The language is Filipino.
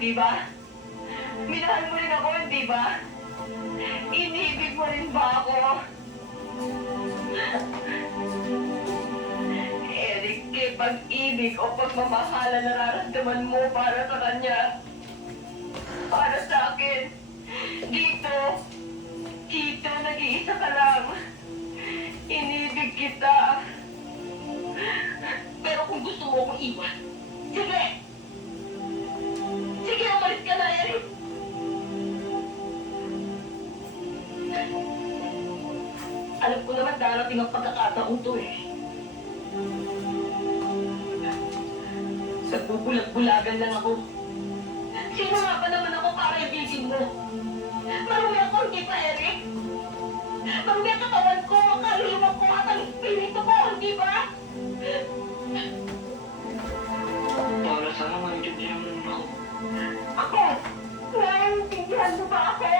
hindi ba? Minahal mo rin ako, hindi ba? Inibig mo rin ba ako? Eric, kay pag-ibig o pagmamahala nararamdaman mo para sa kanya. Para sa akin. Dito, nag-iisa ka lang. Inibig kita. Pero kung gusto mo akong iwan, sige! Sige, umalis ka na, Eric! Alam ko naman darating ang pagkakataon to eh. Sa bubulag-bulagan lang ako. Sino nga ba naman ako para ibigin mo? Marumi ako, hindi ba, Eric? Marumi ang katawan ko, ang kaluluwa ko, at ang espiritu ko, hindi ba? Para sana maintindihan mo ako. Ako? Naiintindihan mo ba ako?